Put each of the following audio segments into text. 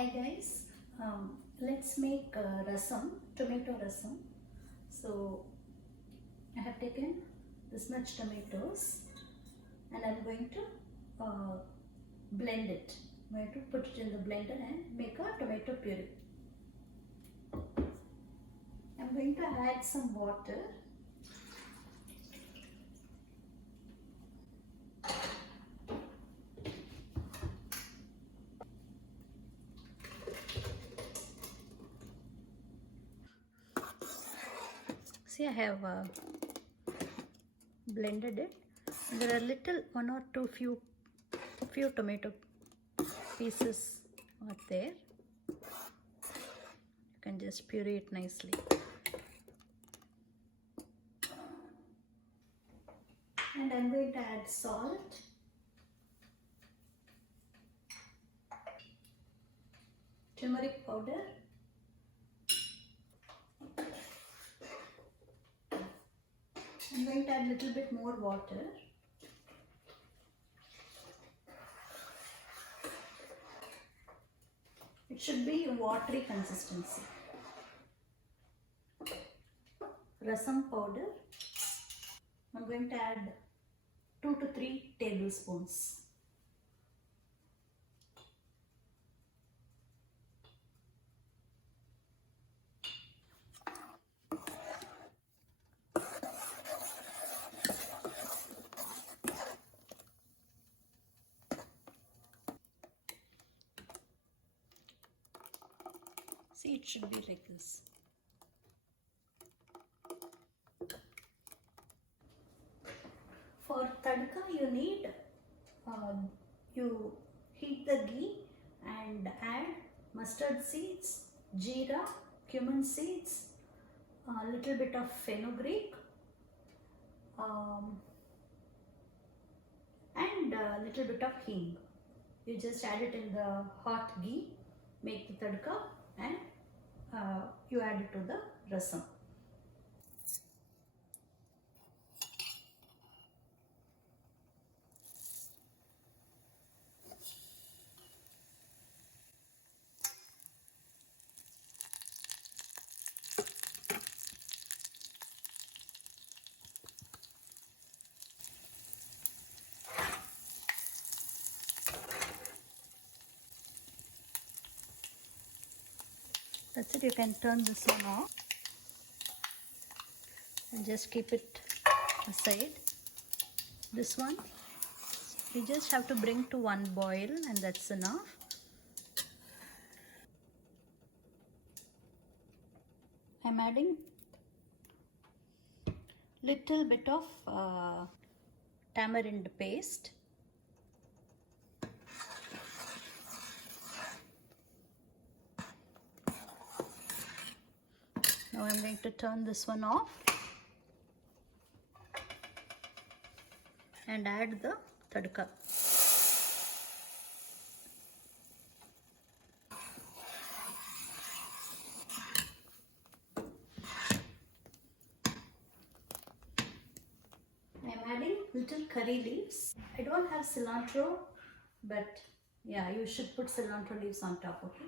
Hi guys, let's make rasam, tomato rasam. So I have taken this much tomatoes and I'm going to blend it. I'm going to put it in the blender and make a tomato puree. I'm going to add some water. See, I have blended it. There are little one or two few tomato pieces are there. You can just puree it nicely. And I'm going to add salt, turmeric powder, I'm going to add a little bit more water. It should be a watery consistency. Rasam powder. I'm going to add 2 to 3 tablespoons. See, it should be like this. For tadka, you heat the ghee and add mustard seeds, jeera, cumin seeds, a little bit of fenugreek, and a little bit of hing. You just add it in the hot ghee, make the tadka, and you add it to the rasam. That's it, you can turn this one off and just keep it aside. This one, you just have to bring to one boil and that's enough. I'm adding little bit of tamarind paste. Now I'm going to turn this one off and add the tadka. I'm adding little curry leaves. I don't have cilantro, but yeah, you should put cilantro leaves on top, okay?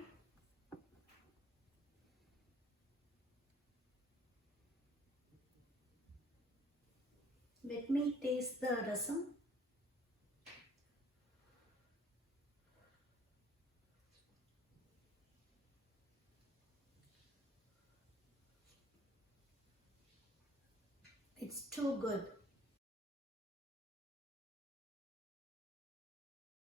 Let me taste the rasam. It's too good.